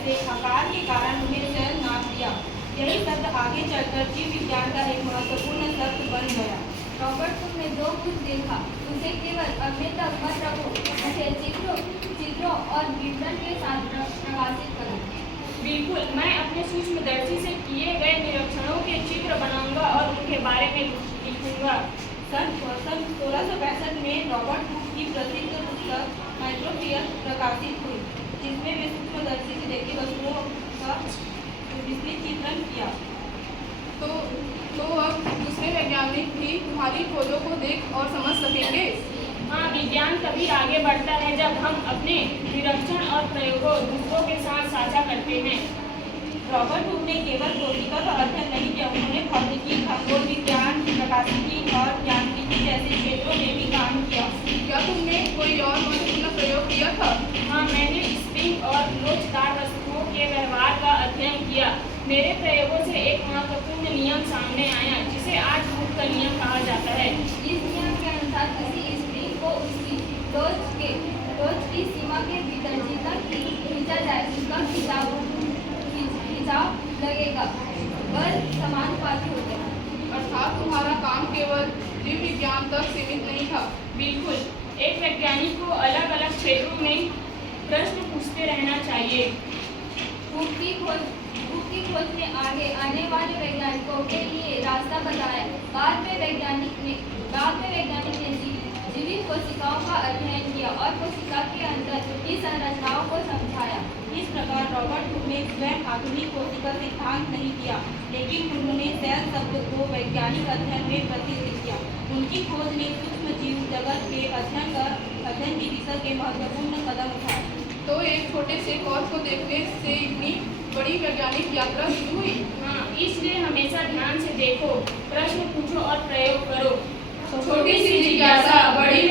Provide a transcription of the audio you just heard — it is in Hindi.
जैसे आकार के कारण उन्हें सेल नाम दिया। यही शब्द आगे चलकर जीव विज्ञान का एक महत्वपूर्ण शब्द बन गया। रॉबर्ट, तुमने जो कुछ देखा उसे केवल अपने तक मत रखो, उसे चित्रों और विवरण के साथ प्रकाशित करो। बिल्कुल, मैं अपने सूक्ष्मदर्शी से किए गए निरीक्षणों के चित्र बनाऊंगा और उनके बारे में लिखूंगा। सन 1665 में रॉबर्ट हुक की प्रसिद्ध पुस्तक माइक्रोस्फीयर प्रकाशित हुई, जिसमें वे सूक्ष्मदर्शी से देखी वस्तुओं का विस्तृत चित्रण किया। तो अब दूसरे वैज्ञानिक भी तुम्हारी खोजों को देख और समझ सकेंगे। हाँ, विज्ञान तभी आगे बढ़ता है जब हम अपने निरीक्षण और प्रयोगों दूसरों के साथ साझा करते हैं। रॉबर्ट हुक ने केवल कोशिका का अध्ययन नहीं किया, उन्होंने भौतिकी, खगोल विज्ञान, प्रकाशिकी और यांत्रिकी जैसे क्षेत्रों में भी काम किया। क्या तुमने कोई और महत्वपूर्ण प्रयोग किया था? हाँ, मैंने स्प्रिंग और लोचदार वस्तुओं के व्यवहार का अध्ययन किया। मेरे प्रयोगों से एक महत्वपूर्ण नियम सामने आया, जिसे आज हुक का नियम कहा जाता है। इस नियम के अनुसार किसी स्प्रिंग को उसकी टोच की सीमा के भीतर जितना खींचा जाए उसका खिंचाव लगेगा, बल समानुपाती होते हैं। अर्थात तुम्हारा काम केवल जीव विज्ञान तक सीमित नहीं था। बिल्कुल, एक वैज्ञानिक को अलग अलग क्षेत्रों में प्रश्न पूछते रहना चाहिए। हुक की खोज ने आगे आने वाले वैज्ञानिकों के लिए रास्ता बताया। बाद में वैज्ञानिक ने जीवित कोशिकाओं का अध्ययन किया और कोशिका के अंदर की संरचनाओं को समझाया। इस प्रकार रॉबर्ट हुक ने स्वयं आधुनिक कोशिका सिद्धांत नहीं दिया, लेकिन उन्होंने सेल शब्द को वैज्ञानिक अध्ययन में प्रसिद्ध किया। उनकी खोज ने सूक्ष्म जीव जगत के अध्ययन की दिशा के महत्वपूर्ण कदम उठाए। तो एक छोटे से कौन को देखने से इतनी बड़ी वैज्ञानिक यात्रा शुरू हुई। हाँ, इसलिए हमेशा ध्यान से देखो, प्रश्न पूछो और प्रयोग करो। छोटी सी जिज्ञासा बड़ी